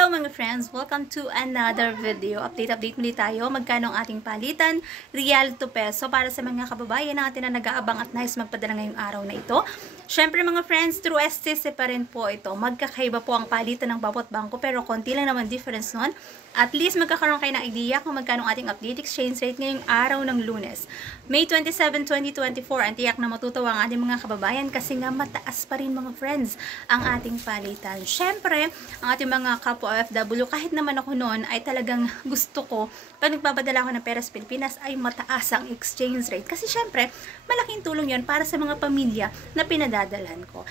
Hello mga friends! Welcome to another video. Update muli tayo. Magkano ang ating palitan? Real to peso para sa mga kababayan natin na nag-aabang at nais magpadala ngayong araw na ito. Syempre mga friends, through STC pa rin po ito. Magkakaiba po ang palitan ng bawat bangko pero konti lang naman difference nun. At least magkakaroon kayo ng idea kung magkano ang ating update exchange rate ngayong araw ng Lunes. May 27, 2024. Ang tiyak na matutuwa ang ating mga kababayan kasi nga mataas pa rin mga friends ang ating palitan. Syempre, ang ating mga kapwa OFW, kahit naman ako noon ay talagang gusto ko, pag nagpapadala ako ng pera sa Pilipinas ay mataas ang exchange rate. Kasi syempre, malaking tulong yon para sa mga pamilya na pinadadalhan ko.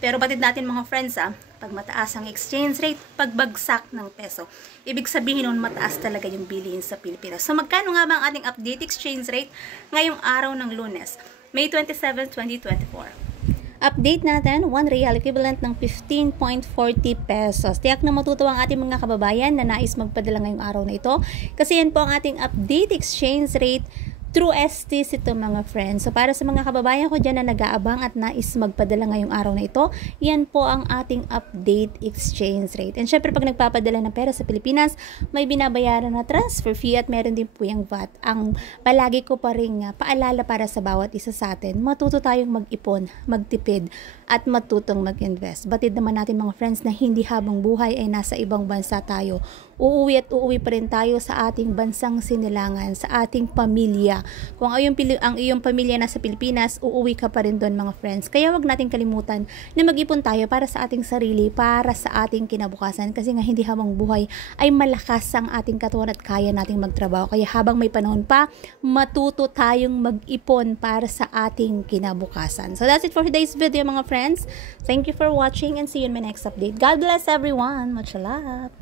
Pero batid natin mga friends pag mataas ang exchange rate, pagbagsak ng peso. Ibig sabihin nun, mataas talaga yung bilihin sa Pilipinas. So magkano nga ba ang ating update exchange rate ngayong araw ng Lunes, May 27, 2024? Update natin, 1 real equivalent ng 15.40 pesos. Tiyak na matutuwa ang ating mga kababayan na nais magpadala ngayong araw na ito. Kasi yan po ang ating update exchange rate through STC ito mga friends. So para sa mga kababayan ko dyan na nag-aabang at nais magpadala ngayong araw na ito, yan po ang ating update exchange rate. And syempre pag nagpapadala ng pera sa Pilipinas, may binabayaran na transfer fee at meron din po yung VAT. Ang palagi ko pa rin paalala para sa bawat isa sa atin, matuto tayong mag-ipon, magtipid, at matutong mag-invest. Batid naman natin mga friends na hindi habang buhay ay nasa ibang bansa tayo. Uuwi at uuwi pa rin tayo sa ating bansang sinilangan, sa ating pamilya. Kung ang iyong pamilya nasa Pilipinas, uuwi ka pa rin doon mga friends. Kaya wag nating kalimutan na mag-ipon tayo para sa ating sarili, para sa ating kinabukasan. Kasi nga hindi habang buhay ay malakas ang ating katawan at kaya nating magtrabaho. Kaya habang may panahon pa, matuto tayong mag-ipon para sa ating kinabukasan. So that's it for today's video mga friends. Thank you for watching and see you in my next update. God bless everyone. Much love.